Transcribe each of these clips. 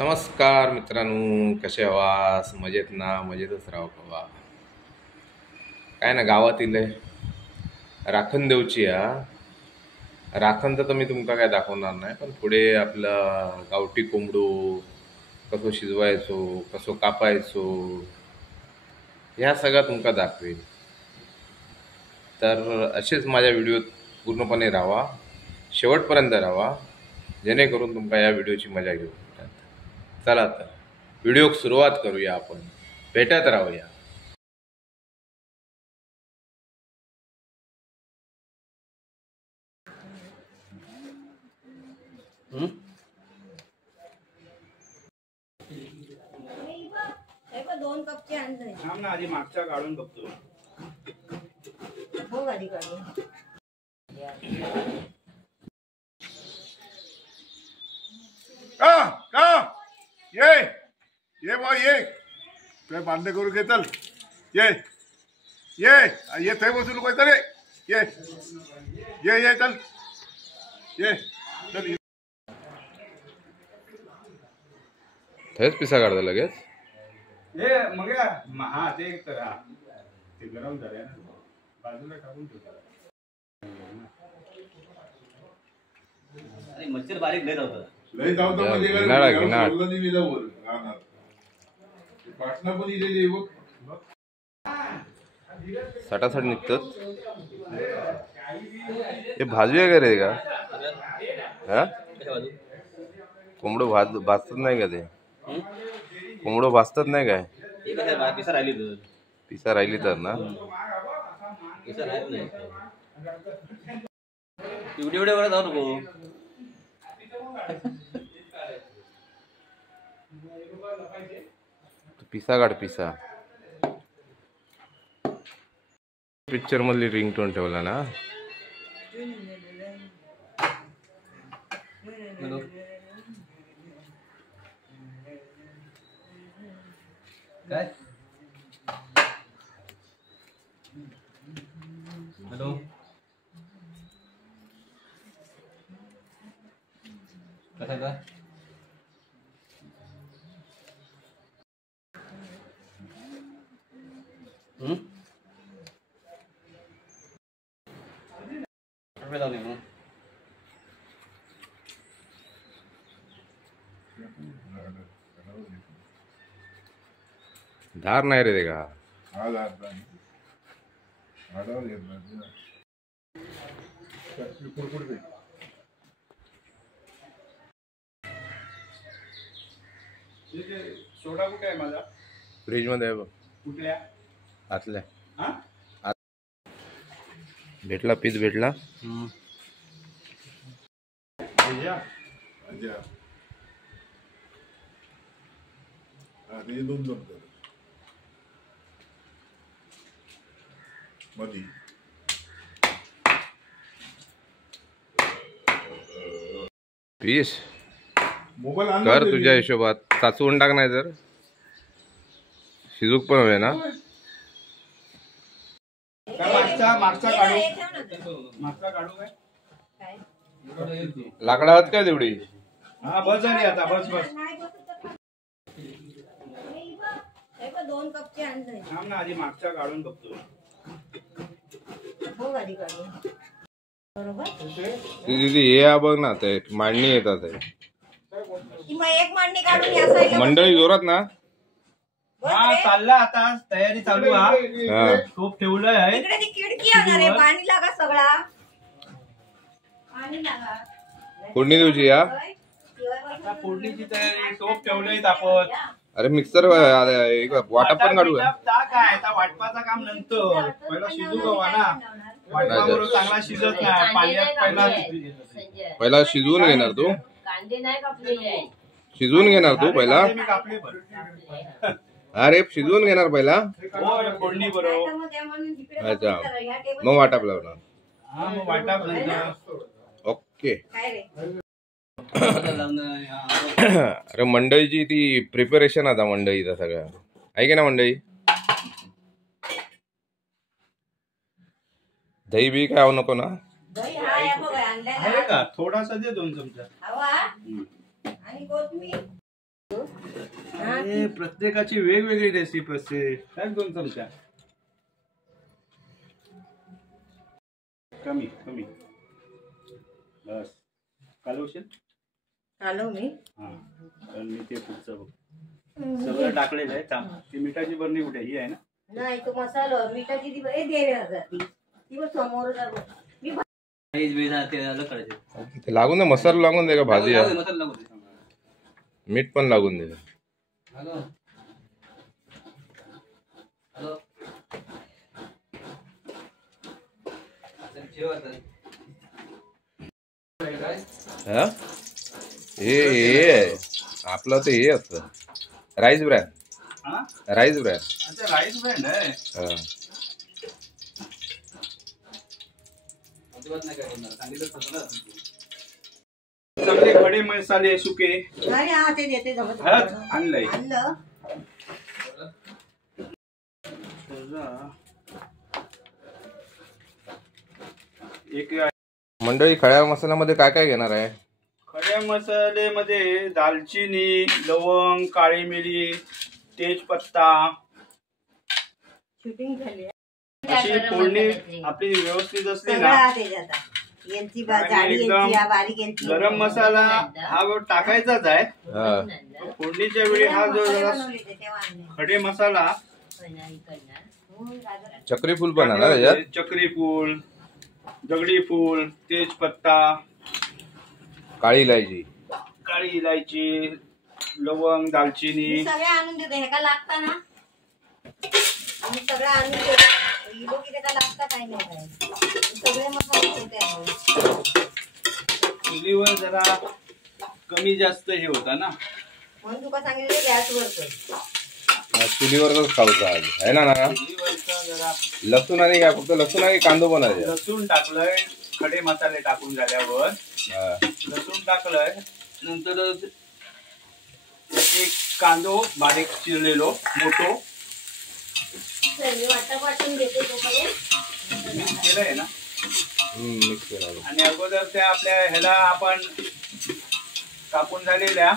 नमस्कार मित्रांनो, कसे आवास मजेत ना? मजेतच राहा बाबा. काय ना, गावातील राखण देवची राखण तर मी तुमका काय दाखवणार नाही, पण पुढे आपलं गावठी कोंबडू कसो शिजवायचो, कसो कापायचो, ह्या सगळं तुमका दाखवेल. तर असेच माझ्या व्हिडिओत पूर्णपणे राहा, शेवटपर्यंत राहा, जेणेकरून तुमका या व्हिडिओची मजा घेऊ. चला तर व्हिडिओ सुरुवात करूया. आपण भेटत राहूया. दोन कपचे आणले. थांब ना, आधी मागच्या काढून बघतो. हो, आधी काढून. का ये बा ये तुला बांधे करू घे. चल ये ये ये थंय बसू नको रे. ये ये ये चल ये चल. थंयच पिसा काढता लगेच. हे मग हा ते करा, ते गरम झाले ना, बाजूला टाकून ठेवता. अरे मच्छर बारीक लय होतं. लय जाऊ गिनाळा. पाटणा पण इलेली बघ. सटासट निघतात. हे भाजी वगैरे का? हा, कोंबडं भाजतात नाही का? ते कोंबडं भाजतात नाही काय? पिसा राहिली तर पिसा राहिली तर ना. पिसा राहिली नाही. व्हिडिओ वर जाऊ नको. पिसा काढ, पिसा. पिक्चर मधली रिंगटोन ठेवला ना. काय? हॅलो, कसं का? धार नाही रे ते का? सोडा कुठे आहे माझा? फ्रीज मध्ये आहे बघ. कुठल्या? आतल्या. हा, भेटला, पीस भेटला. दोन दोन कर मधी. पीस मोबाईल कर तुझ्या हिशोबात. साचवून टाक, नाही तर शिजूक पण हवे ना. मागचा काढू, मागचा काढू काय? लाकडात काय तेवढी? हा, बस झाली आता. बस बस. दोन कपचे आणले. थांब ना, आधी मागच्या काढून बघतो. हो, आधी काढून. बरोबर. तिथे हे बघ ना, ते मांडणी येतात. एक मांडणी काढून या साईडला. मंडळी जोरात ना. हा, चालला आता. तयारी चालू. हा, टोप ठेवलंय आहे. इकडे ती खिडकी आणणार आहे. पाणी लागा सगळा. पाणी लागा. फोडणी देऊची या. आता फोडणीची तयारी. टोप ठेवलंय तापत. अरे मिक्सर वाटप पण काढू का? काय आता वाटपाचं काम नंतर. पहिला शिजू गवा ना. वाटपाबरोबर चांगला शिजत नाही. पाण्यात पहिला शिजवून घेणार तू. कांदे नाही कापलेले आहे. शिजवून घेणार तू पहिला. मी कापले पण. अरे शिजवून घेणार पहिला. हो, फोडणी बरोबर. अच्छा, मग वाटप लावणार. हा, मग वाटप नंतर. ओके. काय रे? अरे मंडईची ती प्रिपरेशन आता मंडईचा सगळं आहे की ना. मंडई दही बी काय नको ना. दही हाय बघा आणलाय आहे का? थोडासा दे 2 चमचा. हवा आणि कोथिंबीर. अरे प्रत्येकाची वेगवेगळी रेसिपी असते. काय 2 चमचा कमी कमी बस. कालवशील हॅलो मी हा. तर मी ते पुढचं बघ सगळं टाकलेलं आहे. ती मिठाची बरणी कुठे ही आहे ना? नाही तो मसाला मिठाची ती ए दे ती ती समोर मी ते अलग करायचे. ते लागून दे, मसाला लागून दे का भाजी आहे. मसाला लागू दे. मीठ पण लागून दे. हॅलो हॅलो जेवा आता. हा हे आपलं ते हे असतं राईस ब्रँड. हा राईस ब्रँड. अच्छा राईस ब्रँड आहे. हा अजिबात नाही काय बोलणार. सांगितलं तसं ना. सगळे खडे मसाले सुके अरे हा ते देते जमत हळद आणलंय. आणलं एक मंडळी, खड्या मसाल्यामध्ये काय काय घेणार आहे? खड्या मसाल्यामध्ये दालचिनी, लवंग, काळी मिरी, तेजपत्ता शूटिंग झाली अशी फोडणी आपली व्यवस्थित असली सगळं ना. हा त्याच्यात यांची जाडी एकदम यांची हा बारीक यांची गरम मसाला हा टाकायचाच आहे. हा. फोडणीच्या वेळी हा जो जरा बनवले ते तेव्हा आणले. खडे मसाला चक्री फुल पण आहे ना त्याच्यात? चक्री फूल, दगडी फूल, तेजपत्ता, काळी इलायची, काळी इलायची, लवंग, दालचिनी. मी सगळे आणून देते हे का लागता ना मी सगळं आणून देते. ही लोक इथे का लागता काय नाही काय सगळे मसाले ठेवते. चुलीवर जरा कमी जास्त हे होता ना म्हणून तुका सांगितलं गॅसवर कर. चुलीवरच खाऊचा आज आहे ना. चुलीवरचा जरा लसूण आणि काय, फक्त लसूण आणि कांदो पण आहे. लसूण टाकलंय. खडे मसाले टाकून झाल्यावर हा. लसूण टाकलंय. नंतर एक कांदो बारीक चिरलेलो मोठो मी वाटप वाटून घेते तोपर्यंत मिक्स केलंय ना. मिक्स केलं. आणि अगोदर त्या आपल्या ह्याला आपण कापून झालेल्या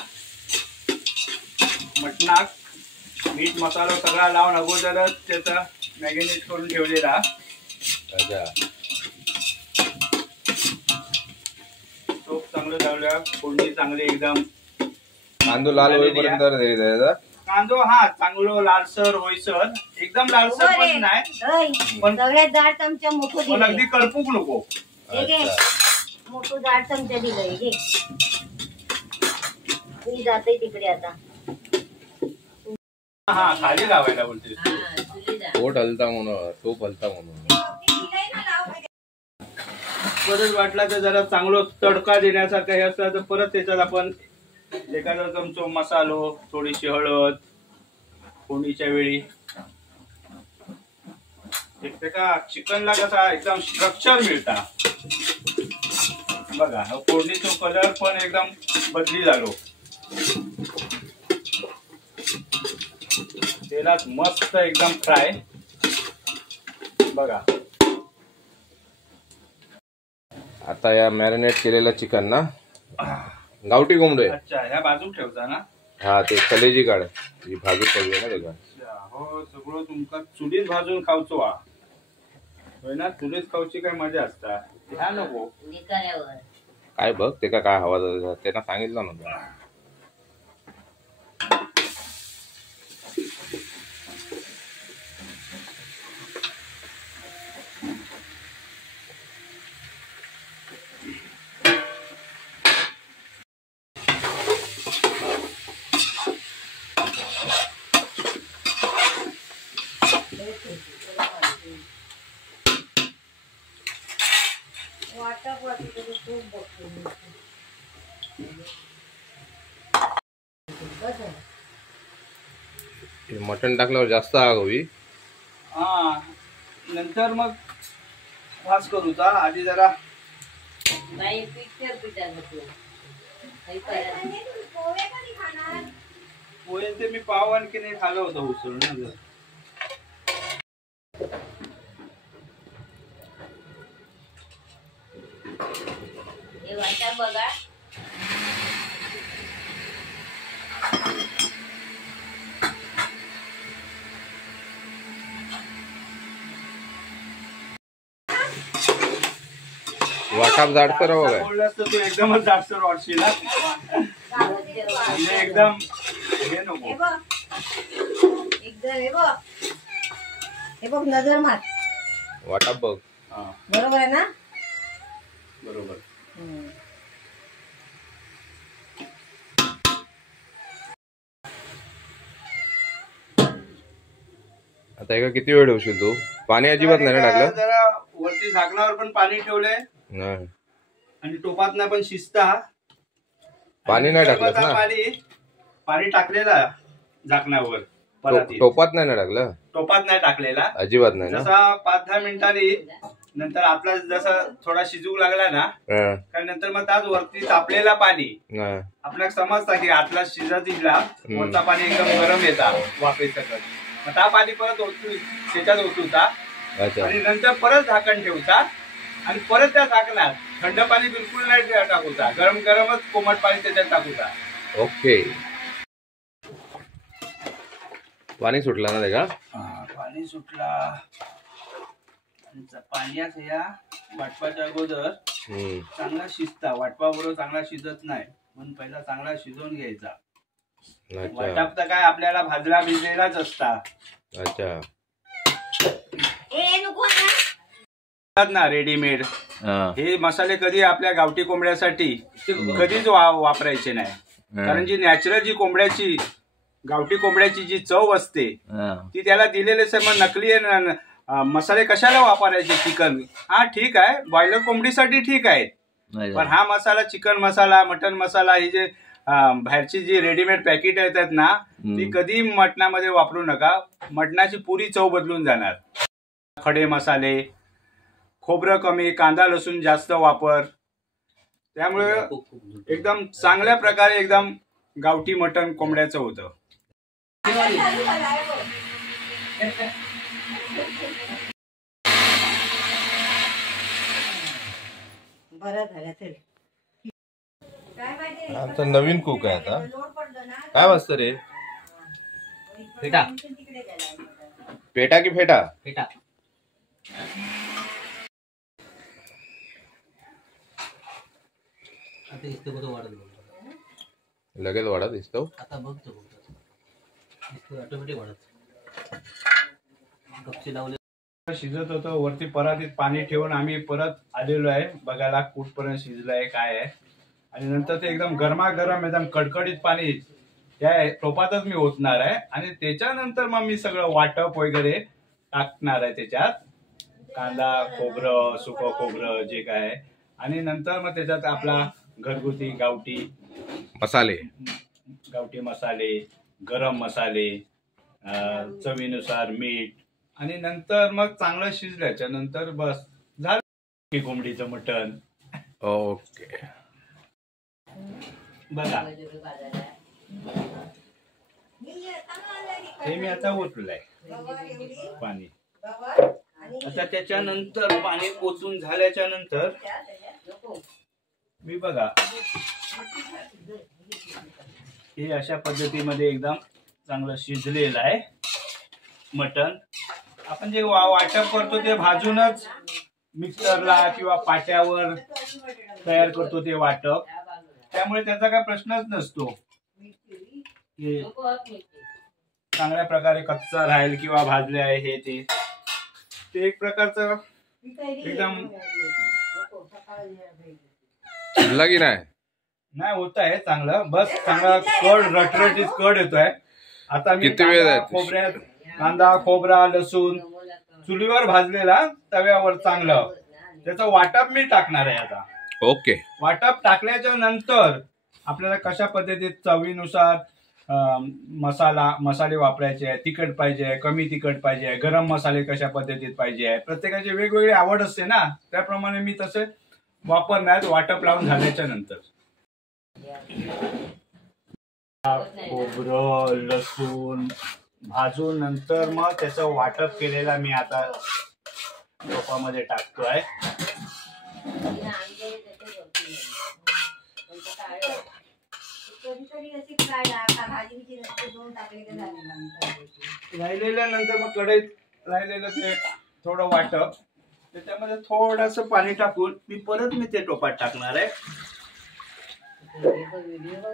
मटणात मीठ मसाला सगळा लावून अगोदरच त्याचा मॅरिनेट करून ठेवलेला. अच्छा. तोप चांगलं झालं. फोडणी चांगली एकदम. कांदो लाल होईपर्यंत द्यायचा. कांदो हा चांगलं लालसर होईसर. एकदम लालसर पण नाही पण सगळ्यात जाड चमचा मोठं पण दिलंय. अगदी करपूक नको. हे घे. मोठं जाड चमचा दिलंय घे. मी जाते तिकडे आता. हा खाली लावायला बोलते. पोट हलता म्हणून, तोप हलता म्हणून. परत वाटला तर जरा चांगलं तडका देण्यासारखं हे असतं तर परत त्याच्यात आपण एखादा चमचो मसालो, थोडीशी हळद फोडणीच्या वेळी. एक का चिकनला कसा एकदम स्ट्रक्चर मिळता बघा. फोडणीचा कलर पण एकदम बदली झालो. तेलात मस्त एकदम फ्राय बघा. आता या मॅरिनेट केलेलं चिकन ना, गावठी कोंबडे. अच्छा ह्या बाजूक ठेवता ना. हा ते कलेजी काढ, ही भाजी पाहिजे ना त्याला. अच्छा, हो सगळं तुमका चुलीत भाजून खावचो हा. होय ना. चुलीत खाऊची काय मजा असता. ह्या नको काय बघ ते का काय हवा त्यांना सांगितलं नव्हतं. वाटप वाटत खूप बघतो. मटण टाकल्यावर जास्त आग हवी. हा नंतर मग भास करूचा. आधी जरा पोहे ते मी पाव आणखी नाही खाल्लं होतं उसळ ना. जर वाटाप जाडसर हो काय? बोललास तर तू एकदमच जाडसर वाटशील ना. म्हणजे एकदम हे नको. हे बघ एकदम हे बघ नजर मार. वाटाप बघ. हा, बरोबर आहे ना? बरोबर. आता एका किती वेळ ठेवशील तू? पाणी अजिबात नाही ना टाकलं? जरा वरती झाकणावर पण पाणी ठेवलंय नाही. आणि टोपात नाही पण शिजता. पाणी नाही टाकलंस ना? पाणी टाकलेला झाकणावर परातीत. टोपात नाही ना टाकलं? टोपात नाही टाकलेला. अजिबात नाही ना? जसा 5-10 मिनिटांनी नंतर आपला जसा थोडा शिजू लागला ना हा, कारण नंतर मग त्याच वरती तापलेला पाणी हा. आपल्याला समजता की आतला शिजत दिला वरचा पाणी एकदम गरम येतात वाफेचं कट. मग त्या पाणी परत त्याच्यात ओतूचा अच्छा. आणि नंतर परत झाकण ठेवता आणि परत त्या झाकणात थंड पाणी बिलकुल नाही टाकूचा, गरम गरमच कोमट पाणी त्याच्यात टाकूचा. ओके. पाणी सुटला ना त्याला? पाणी सुटला. पाण्यात या वाटपाच्या अगोदर चांगला शिजता. वाटपाबरोबर चांगला शिजत नाही म्हणून पहिला चांगला शिजवून घ्यायचा. अच्छा वाटप तर काय आपल्याला भाजला भिजलेलाच असता. अच्छा. ए नको ना. ना रेडीमेड हा. हे मसाले कधी आपल्या गावठी कोंबड्यासाठी कधीच वापरायचे नाही. कारण जी नॅचरल जी कोंबड्याची गावठी कोंबड्याची जी चव असते ती त्याला दिलेले मग नकली मसाले कशाला वापरायचे. चिकन हा ठीक आहे, बॉयलर कोंबडीसाठी ठीक आहे, पण हा मसाला चिकन मसाला मटन मसाला ही जे बाहेरची जी रेडीमेड पॅकेट येतात ना ती कधी मटणामध्ये वापरू नका. मटणाची पुरी चव बदलून जाणार. खडे मसाले, खोबरं कमी, कांदा लसूण जास्त वापर, त्यामुळे एकदम चांगल्या प्रकारे एकदम गावठी मटण कोंबड्याचं होतं. बरं झालं चल. काय माहिती आता नवीन कुक आहे आता. लोड पडलं ना काय वाजतं रे? पेटा तिकडे गेला. पेटा की फेटा? पेटा. आता इथे बघतो वाढत बघ. लगेच वाढा दिसतो. आता बघतो ऑटोमॅटिक वाढत. गपची लावले. शिजत होतं वरती परातीत पाणी ठेवून आम्ही परत आलेलो आहे बघायला कुठपर्यंत शिजलंय काय आहे. आणि नंतर ते एकदम गरमागरम एकदम कडकडीत पाणी त्या टोपातच मी ओतणार आहे आणि त्याच्यानंतर मग मी सगळं वाटप वगैरे टाकणार आहे त्याच्यात. कांदा, खोबरं, सुकं खोबरं जे काय आहे आणि नंतर मग त्याच्यात आपला घरगुती गावठी मसाले, गरम मसाले, चवीनुसार मीठ आणि नंतर मग चांगलं शिजल्याच्या नंतर बस झालं की कोंबडीचं मटण. ओके. बघा हे मी आता ओतलंय पाणी. आता त्याच्यानंतर पाणी ओतून झाल्याच्या नंतर मी बघा हे अशा पद्धतीमध्ये एकदम चांगलं शिजलेलं आहे मटण. आपण जे वाटप करतो ते भाजूनच मिक्सरला किंवा पाट्यावर तयार करतो ते वाटप, त्यामुळे त्याचा काय प्रश्नच नसतो. हे चांगल्या प्रकारे कच्चा राहील किंवा भाजले आहे हे ते एक प्रकारचं एकदम शिजला की नाही होत आहे चांगलं. बस चांगला कड रटरटीत कड येतोय. आता मी किती वेळ जातो? खोबऱ्यात कांदा, खोबरा, लसूण चुलीवर भाजलेला तव्यावर चांगलं त्याचं वाटप मी टाकणार आहे आता. ओके. वाटप टाकल्याच्या नंतर आपल्याला कशा पद्धतीत चवीनुसार मसाले वापरायचे आहे. तिखट पाहिजे, कमी तिखट पाहिजे, गरम मसाले कशा पद्धतीत पाहिजे, प्रत्येकाची वेगवेगळी आवड असते ना, त्याप्रमाणे मी तसे वापरणार वाटप लावून झाल्याच्या नंतर. खोबरं, लसूण भाजून नंतर मग त्याचं वाटप केलेला मी आता टोपामध्ये टाकतोय. राहिलेल्या नंतर मग कढईत राहिलेलं ते थोडं वाटप त्याच्यामध्ये थोडस पाणी टाकून मी ते टोपात टाकणार आहे. व्हिडिओ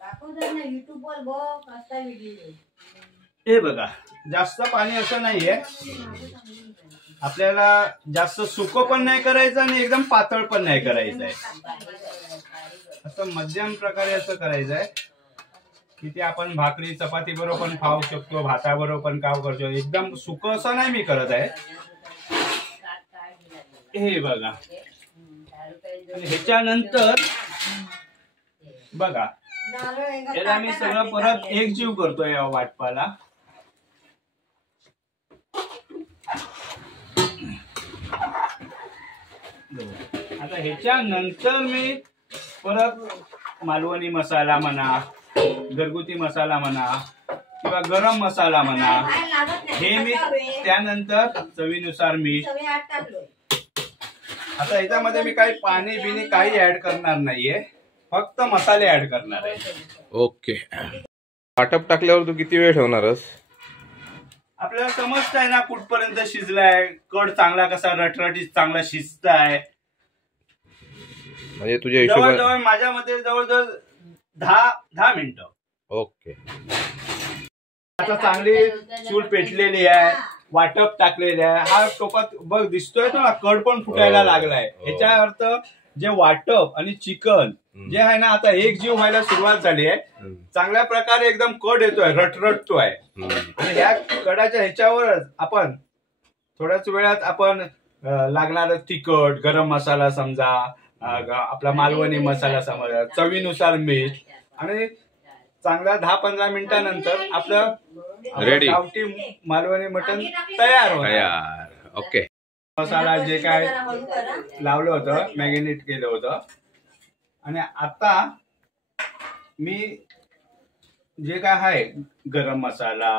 दाखवतात ना युट्यूब वर बघ असा व्हिडिओ. हे बघा जास्त पाणी असं नाहीये, आपल्याला जास्त सुकं पण नाही करायचं आणि एकदम पातळ पण नाही करायचं आहे. असं मध्यम प्रकारे असं करायचं आहे की ते आपण भाकरी चपाती बरोबर पण खाऊ शकतो, भाताबरोबर पण खाऊ करतो. एकदम सुकं असं नाही मी करत आहे. हे बघा आणि ह्याच्यानंतर बघा याला मी सगळं परत एकजीव करतोय या वाटपाला. आता ह्याच्यानंतर मी परत मालवणी मसाला म्हणा, घरगुती मसाला म्हणा किंवा गरम मसाला म्हणा, हे मी त्यानंतर चवीनुसार मीठ. आता ह्याच्यामध्ये मी काही पाणी बिनी काही ऍड करणार नाहीये, फक्त मसाले ऍड करणार आहे. ओके. वाटप टाकल्यावर तू किती वेळ ठेवणारस? आपल्याला समजतंय ना कुठपर्यंत शिजलाय, कड चांगला कसा रटरटीत चांगला शिजताय. म्हणजे तुझ्या हिशोबाने जवळजवळ माझ्यामध्ये जवळजवळ 10 मिनिटं. ओके. आता चांगली चूल पेटलेली आहे, वाटप टाकलेले आहे. हा टोपात बघ दिसतोय ना कड पण फुटायला लागलाय. ह्याचा अर्थ जे वाटप आणि चिकन जे आहे ना आता एक जीव व्हायला सुरुवात झाली आहे. चांगल्या प्रकारे एकदम कड येतोय, रटरटतोय. आणि ह्या कडाच्या ह्याच्यावरच आपण थोड्याच वेळात आपण लागणार तिखट, गरम मसाला समजा, आपला मालवणी मसाला समजा, चवीनुसार मीठ आणि चांगला 10-15 मिनिटांनंतर आपलं रेडी गावठी मालवणी मटण तयार होतं. तयार. ओके. मसाला जे काय लावलं होतं, मॅरिनेट केलं होतं. आणि आता मी जे काय आहे गरम मसाला,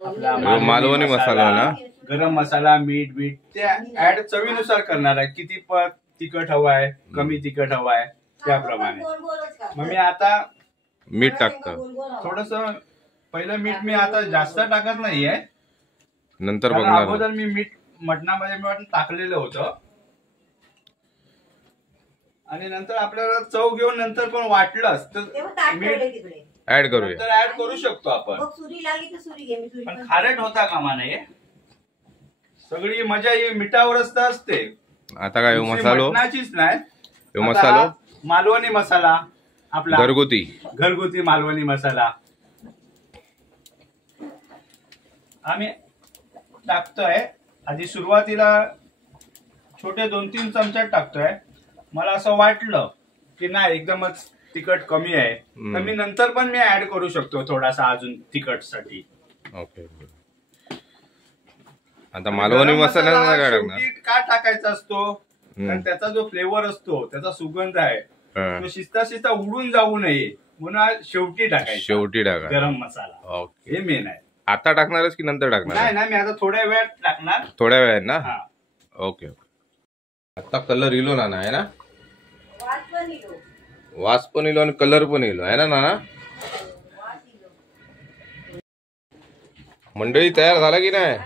आपला मालवणी मसाला ना, गरम मसाला, मीठ ते ऍड चवीनुसार करणार आहे. किती तिखट हवाय, कमी तिखट हवाय त्याप्रमाणे. मग मी आता मीठ टाकतो. थोडस पहिलं मीठ मी आता जास्त टाकत नाहीये, नंतर बघणार. अगोदर मी मीठ मटणामध्ये मी टाकलेलं होतं. आणि नंतर आपल्याला चव घेऊन नंतर पण वाटलंच तर मीठ ऍड करूया. तर ऍड करू शकतो आपण. पण खारट होता कामा नये. सगळी मजा ही मिठावरच तर असते. आता काय मसालो मटणाचीच नाही, मसालो मालवणी मसाला आपला घरगुती मालवणी मसाला आम्ही टाकतोय. आधी सुरुवातीला छोटे 2-3 चमचे टाकतोय. मला असं वाटलं की नाही एकदमच तिखट कमी आहे तर मी नंतर पण मी ऍड करू शकतो थोडासा अजून तिखटसाठी. ओके. आता मालवणी मसाला का टाकायचा असतो? कारण त्याचा जो फ्लेवर असतो, त्याचा सुगंध आहे, तो शिजता उडून जाऊ नये म्हणून शेवटी टाकायचा गरम मसाला. ओके. हे मेन आहे. आता टाकणारच की नंतर टाकणार? नाही मी आता थोड्या वेळात टाकणार. थोड्या वेळात ना. ओके. आता कलर इलो ना आहे ना, वास पण इलो आणि कलर पण इलो आहे ना नाना. मंडळी तयार झाला की नाही?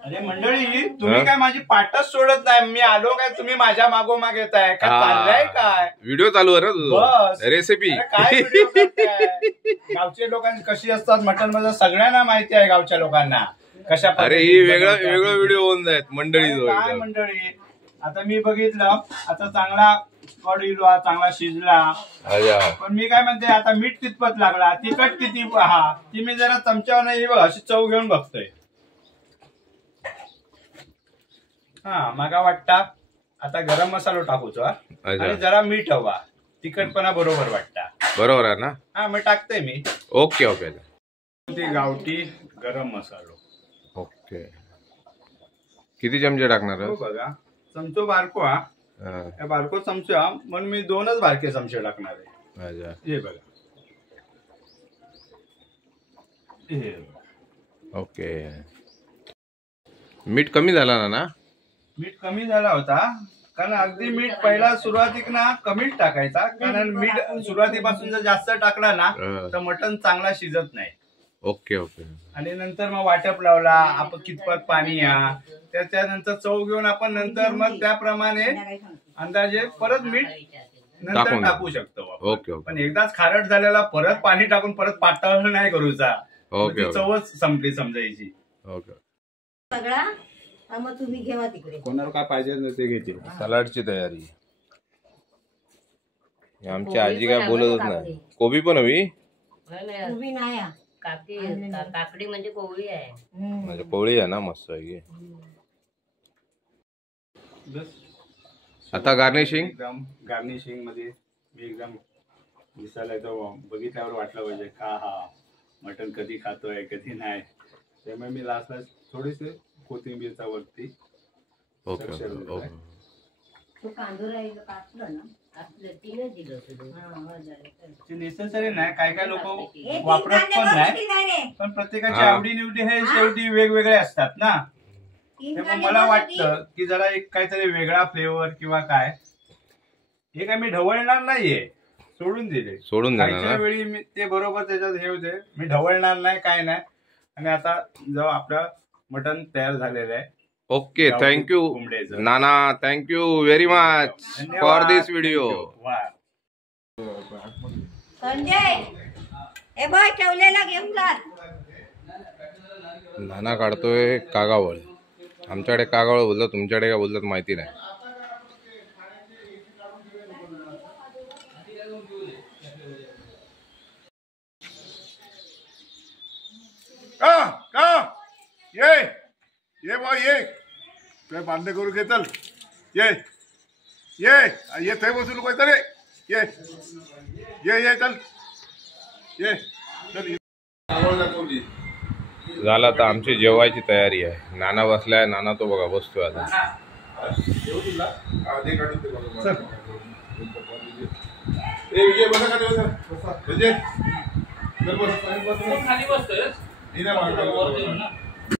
अरे मंडळी तुम्ही काय माझी पाठच सोडत नाही. मी आलो काय तुम्ही माझ्या मागोमाग येताय काय? चाललंय काय? व्हिडिओ चालू आहे ना रेसिपी. काय गावचे लोकांनी कशी असतात मटन मध्ये सगळ्यांना माहिती आहे. गावच्या लोकांना कशा. अरे ही वेगळं व्हिडिओ होऊन जात मंडळी. काय मंडळी आता मी बघितलं आता चांगला कड इलो, चांगला शिजला. पण मी काय म्हणते आता मीठ कितपत लागला, तिखट किती पहा ती मी जरा चमच्यावर नाही बघ अशी चव घेऊन बघतोय. मागा वाटता आता गरम मसाला टाकूचो आणि जरा मीठ हवा, तिखटपणा बरोबर वाटता. बरोबर आहे ना. मग टाकते मी. ओके. ओके. ती गावठी गरम मसालो. ओके. किती चमचे टाकणार? बघा चमचो बारको बारको चमचा म्हणून मी 2च बारके चमचे टाकणार आहे. हे बघा. ओके. मीठ कमी झाला ना? मीठ कमी झाला होता कारण अगदी मीठ पहिला सुरुवातीक ना कमीच टाकायचा. कारण मीठ सुरुवातीपासून जर जास्त टाकला ना तर मटण चांगला शिजत नाही. Okay okay. आणि नंतर मग वाटप लावला आपण कितपत पाणी या त्याच्यानंतर चव घेऊन आपण नंतर मग त्याप्रमाणे अंदाजे परत मीठ नंतर टाकू शकतो आपण. Okay okay. पण एकदाच खारट झालेला परत पाणी टाकून परत पातळ नाही करूचा. ओके ती चवच संपली समजायची. ओके. सगळा हा, मग तुम्ही घेवा तिकडे. कोणाला काय पाहिजे ते घेते. सलाडची तयारी. आमची आजी काय बोलतच नाही. कोबी पण हवी. उभी नाही हा. काकडी म्हणजे कोवळी आहे. म्हणजे पोळी आहे ना मस्त आहे. आता गार्निशिंग. एकदम गार्निशिंग मध्ये एकदम दिसायला तो बघितल्यावर वाटलं पाहिजे का हा मटण कधी खातोय कधी नाही. त्यामुळे मी लास्टला थोडीशी कोथिंबीरचा वरती. Okay okay. तो कांदूर आहे कापलं ना. नेसेसरी नाही. काय काय लोक वापरत पण नाही. पण प्रत्येकाची आवडी निवडी हे शेवटी वेगवेगळे असतात ना. त्यामुळे मला वाटतं की जरा एक काहीतरी वेगळा फ्लेवर किंवा काय हे काय मी ढवळणार नाहीये. सोडून देणार वेळी मी ते बरोबर त्याच्यात हे होते. मी ढवळणार नाही काय नाही. आणि आता जो आपलं मटण तयार झालेलं आहे. Okay. Thank you Nana. Thank you very much for this video. Sanjay हे बघ ठेवलेला घेऊन जा. नाना काढतोय कागावळ. आमच्याकडे कागावळ बोलतात, तुमच्याकडे काय बोलतात माहिती नाही. का ये बा ये काय बांधे करू घे. चल ये थंय बसून काय तरी. ये चल चल. झालं आता आमची जेवायची तयारी आहे. नाना बसलाय. नाना तो बघा बसतोय आता. खाली बसतोय.